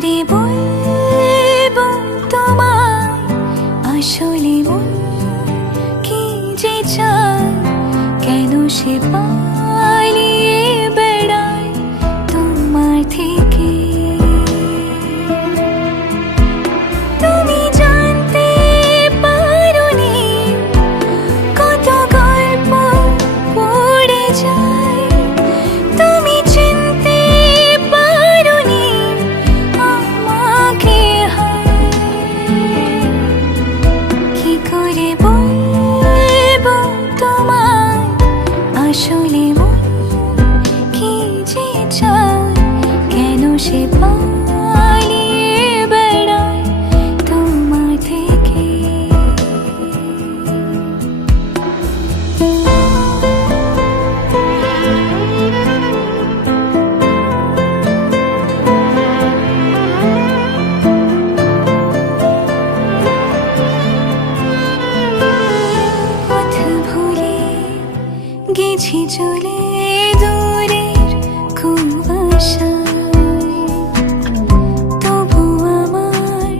করে বলবো তোমায় আসলে মন কি যে চায়, কেন সে পালিয়ে বেড়ায় তোমার থেকে। তুমি জানতে পারোনি কত গল্প পড়ে যায়, তুমি চিনতে পারোনি আমাকে। কি করে বলবো তোমায় আসলে মন কি যে চায়, কেন সে পালিয়ে বেড়ায় তোমার থেকে। পথ ভুলে গেছি চলে দূরের কুয়াশায়, তবু আমার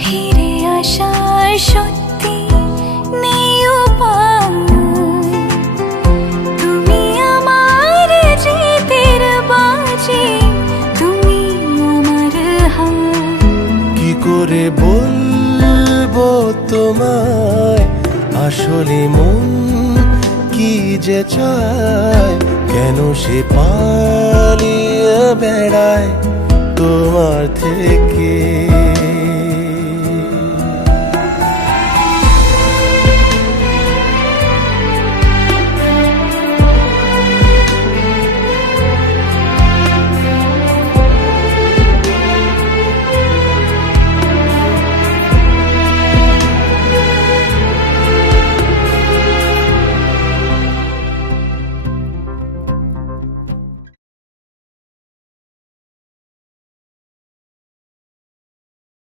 ফিরে আসার সত্যি নেই উপায়। তুমি আমার জিতের বাজি, তুমি আমার হার। কি করে বলবো তোমায় আসলে মন কি যে চায়, কেন সে পালিয়ে বেড়ায় তোমার থেকে।